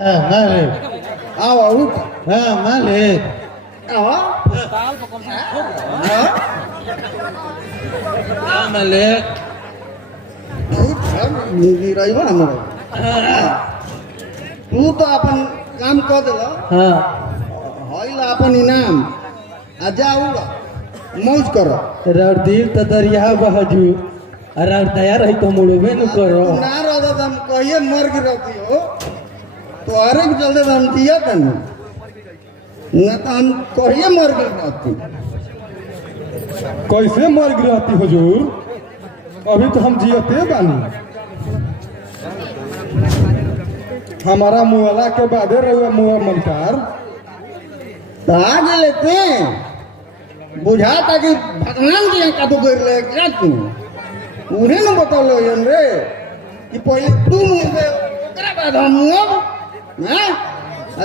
Malik. Awak. Malik. Awak. Malik. Ini raya mana? Tu तो अपन काम कर देला हाँ होइला अपन इनाम आजा उला मौज करो राउर दिल तो दरिया बहजू राउर दया रही तो मुड़बे न करो ना रहता हम कहिए मर के रहती हो तो अरे के चलते हम जिया तन ना तो हम कहिए मर के रहती कैसे मर गई रहती हुजूर अभी तो हम जियते बानी हमारा मुआला के बादे रहुआ मुआ मनकार तो आज लेते हैं बुझाता कि भगवान जी का तो कर ले क्या तू उन्हें न बता लो रे कि पहले तू मुझे ओकरा बाद हम हैं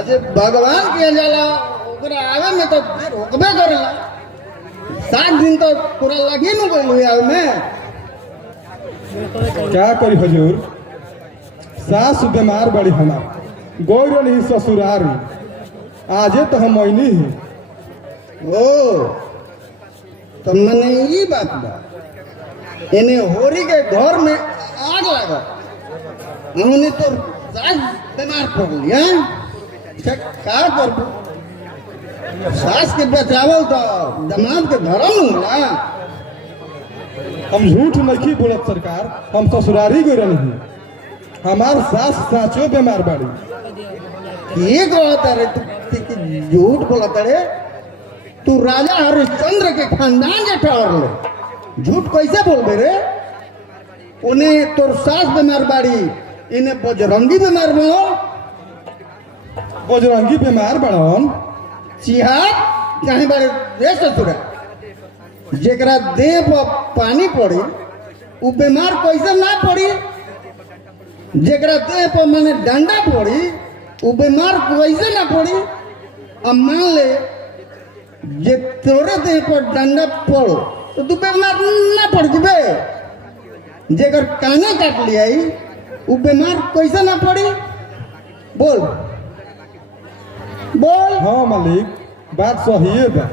अजे भगवान के जाला ओकरा आवे में तो रोकबे करेला 7 दिन तो पूरा लगी न गइल आवे में क्या करी हुजूर सास बीमार बड़ी हमार गोई रही ससुरारी आजे तो हम ऐनी ही ओ तो मने ये बात बा इन्हें होरी के घर में आग लगा हमने तो सास बीमार पड़ गई हैं क्या कर सास के बचावल तो दमाद के धर्म होला हम झूठ नहीं बोलत सरकार हम ससुरारी गई रही हमार सास साचो बीमार बाड़ी ठीक होता रे तू झूठ बोलता रे तू राजा हरिश्चंद्र के खानदान के ठहर ले झूठ कैसे बोल बे रे उन्हें तोर सास बीमार बाड़ी इन्हें बजरंगी बीमार बनो बजरंगी बीमार बड़न चिहात चाहे बड़े रे ससुरा जेकरा देह पर पानी पड़ी वो बीमार कैसे ना पड़ी जेकरा देह पर माने डंडा पड़ी वो बीमार कैसे ना पड़ी अब मान ले जे तोरे देह पर डंडा पड़ो तो तू बीमार ना पड़ जबे जेकर काने काट लिया वो बीमार कैसे ना पड़ी बोल बोल हाँ मालिक बात सही है बा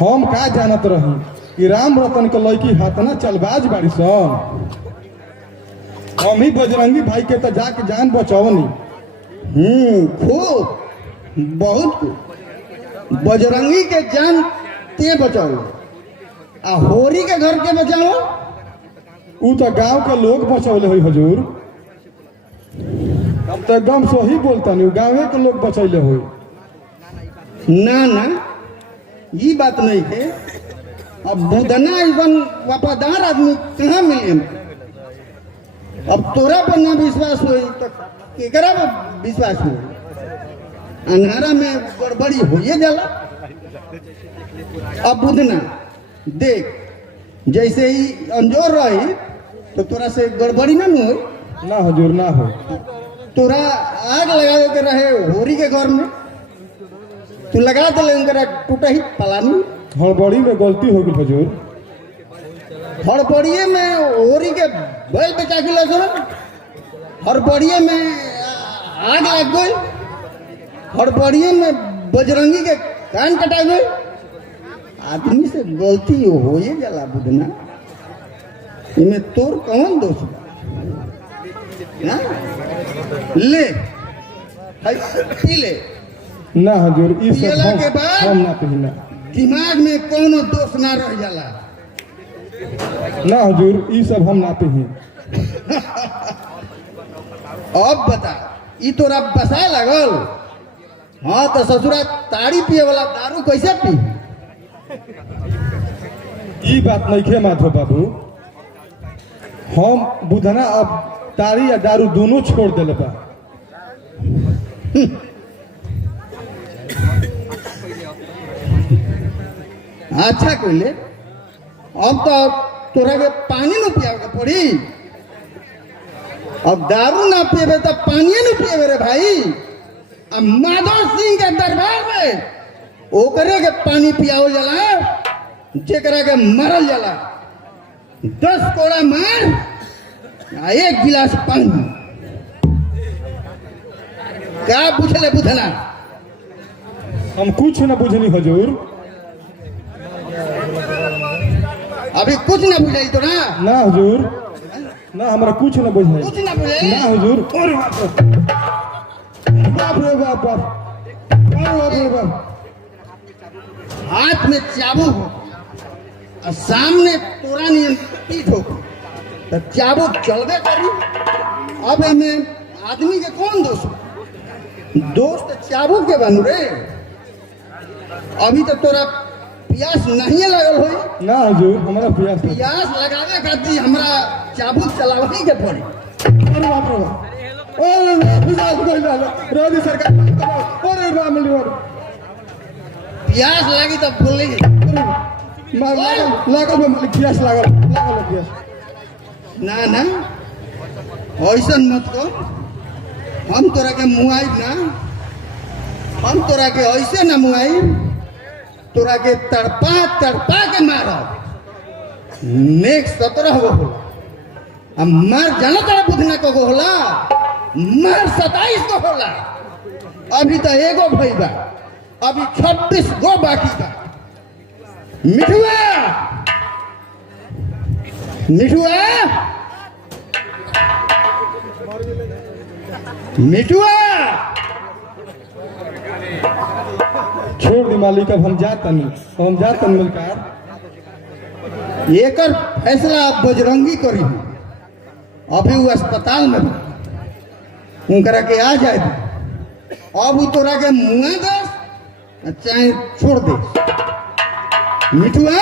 हम का जानत रही कि राम रतन के लड़की हाथना चलबाज बाड़ी सन हम ही बजरंगी भाई के तो जाके जान बचवनी खूब बहुत खूब बजरंगी के जान ते बचाओ आ होरी के घर के बचाओ ऊ तो गांव के लोग बचौले हुई हजूर हम तो एकदम सही बोलता नहीं गाँव के लोग बचौले हुई ना ना ये बात नहीं है अब बुदना इवन वफादार आदमी कहाँ मिले अब तोरा पर ना विश्वास हुई तो केकरा पर विश्वास हुई अंधारा में गड़बड़ी होइए जाला अब बुदना देख जैसे ही अंजोर रही तो तोरा से गड़बड़ी ना हुई ना हजूर ना हो तोरा आग लगा के रहे होरी के घर में तू लगा दे उनका टूटा ही पलानी हड़बड़ी में गलती हो गई हजूर हड़बड़िए में होरी के बैल बेचा के लगे हड़बड़िए में आग लग गई हड़बड़िए में बजरंगी के कान कटा गए आदमी से गलती हो ही जाला बुदना इनमें तोर कौन दोष बा ले पी ले ना हजूर ई सब पियला के बाद हम ना पीना दिमाग में कोनो दोष ना रह जाला ना हजूर ई सब हम ना पी अब बता ई तोरा बसा लगल हाँ तो ससुरा ताड़ी पिए वाला दारू कैसे पी ई बात नहीं खे माधव बाबू हम बुधना अब ताड़ी या दारू दोनों छोड़ दिले बा अच्छा कहले अब तो तोरा के पानी न पियावे पड़ी अब दारू ना पिएबे तो पानी न पिएबे रे भाई अब माधव सिंह के दरबार में ओकरे के पानी पियावल जाला जेकरा के मरल जाला 10 कोड़ा मार आ 1 गिलास पानी का पूछले बुधना हम कुछ न बुझनी हुजूर। अभी कुछ ना बुझाई तो ना ना हुजूर, ना हमरा कुछ न बुझाई। कुछ ना बुझाई ना हुजूर। अरे बाप रे बाप, अरे बाप रे बाप। हाथ में चाबुक हो और सामने तोरा नियन पीठ हो तो चाबुक चलबे करी। अब हमें आदमी के कौन दोस्त बा? दोस्त चाबुक के बनू रे। अभी तो तोरा प्यास नहीं लगल हो। ना हुजूर, हमारा प्यास नहीं। प्यास लगावे खातिर हमरा चाबुक चलावही के पड़ी। अरे बाप रे बाप, अरे बुझा कोई ना रोदी सरकार। अरे बाप रे बाप, प्यास लगी तो बोली मार लागल बा मालिक, प्यास लागल प्यास। ना ना ऐसन मत को। हम तोरा के मुआइब ना, हम तोरा के ऐसे ना मुआइब, तोरा के तड़पा तड़पा के मारब। नेक 17 गो होला, अब मार जाना तोरा बुधना को गो होला, मार 27 गो होला। अभी तो एगो भई बा, अभी 26 गो बाकी बा। मिठुआ मिठुआ मिठुआ छोड़ दी मालिक, अब हम जातन, हम जातन मलकार। एकर फैसला अब बजरंगी करी। अभी वो अस्पताल में बा, उनकरा के आ जाए दे। अब वो तोरा के मुआ दे चाहे छोड़ दे। मिठुआ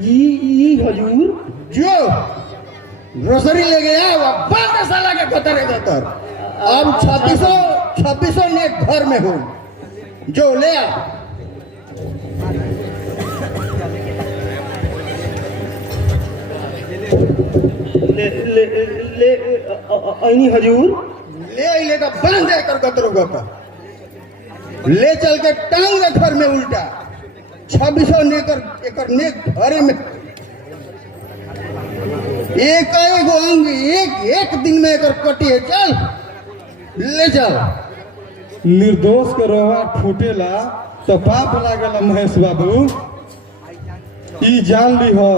जी हजूर। जो ग्रोसरी ले गया वो बंद साला के कतर कतर। अब 2600 ने घर में हो, जो ले आ। ले ऐनी हजूर। ले का बांध कर कतरो गतर, ले चल के टांग दे घर में उल्टा। 2600 नेकर एकर ने घरे में एक अंग एक दिन में एकर कटी है। चल ले चल। निर्दोष के रोवा फूटेला तो पाप लागेला महेश बाबू। ई जान ली हो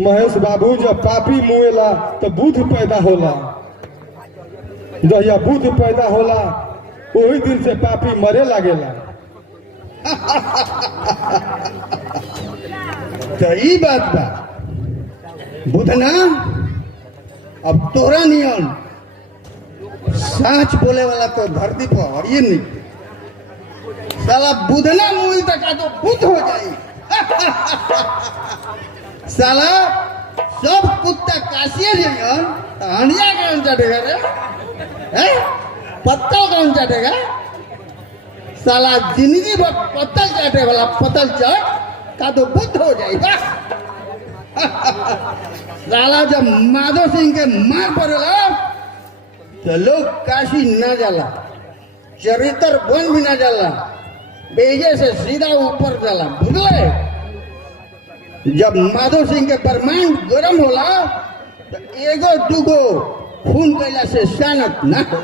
महेश बाबू, जब पापी मुएला तो बुद्ध पैदा होला। जहिया बुद्ध पैदा होला वही दिन से पापी मरे लागेला। तो ई बात बा बुधना। अब तोरा नियन सांच बोले वाला तो धरती पर ये नहीं। साला बुधना मुई तक तो बुद्ध हो जाए। साला सब कुत्ता काशिए जइयन, हंडिया कौन चाटेगा रे? हैं? पत्तल कौन चाटेगा? साला जिंदगी भर पत्तल चाटे वाला पत्तल चाट का तो बुद्ध हो जाएगा। साला जब माधव सिंह के मार पड़ेला तो लोग काशी ना जाला, चरित्र बन भी ना जाला, बेजे से सीधा ऊपर जाला। बुझले? जब माधव सिंह के ब्रह्मांड गरम होला तो एगो दूगो खून कैला से शांत ना हो,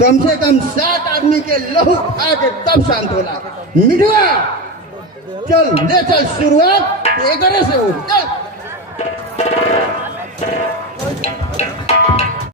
कम से कम 7 आदमी के लहू खा के तब शांत होला। मिठुआ चल ले चल, शुरुआत एकरे से हो। चल।